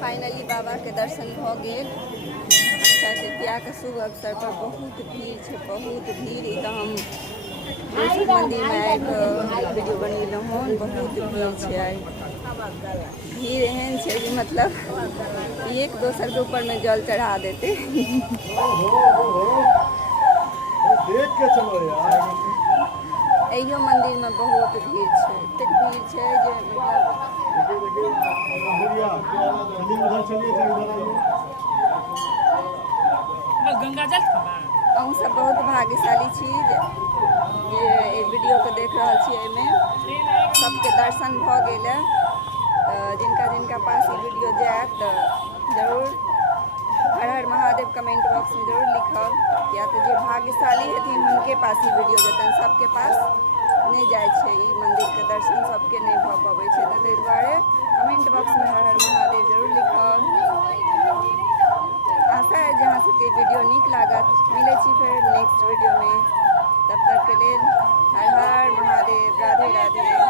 Finally बाबा के दर्शन भ गेल। अक्षय तृतीया के शुभ अवसर पर बहुत भीड़ है, बहुत भीड़। ई तो हम मंदिर में आके वीडियो बनेलहुँ हन, बहुत भीड़ है। भीड़ एहन है कि मतलब एक दोसर के ऊपर में जल चढ़ा देते। देख के चलो यार। एहियो मंदिर में बहुत भीड़ है, एतेक भीड़ है जे मतलब गंगा जल अहूँ सब बहुत भाग्यशाली छी जे वीडियो के देख रहा छी। एहिमे सबके दर्शन भ गेल है। जिनका जिनका पास ये वीडियो जाए तो जरूर हर हर महादेव कमेंट बॉक्स में जरूर लिखब, या तो जो भाग्यशाली हथिन उनके पास ही वीडियो जेतन, सबके पास नहीं जाए छे। ई मंदिर के दर्शन सबके नहीं भ पाबै छे, तो ताहि दुआरे कमेंट बॉक्स में हर हर महादेव जरूर लिखब। आशा है जहाँ सबके वीडियो नीक लागत। मिले छी फिर नेक्स्ट वीडियो में, तब तक के लिए हर हर महादेव, राधे राधे।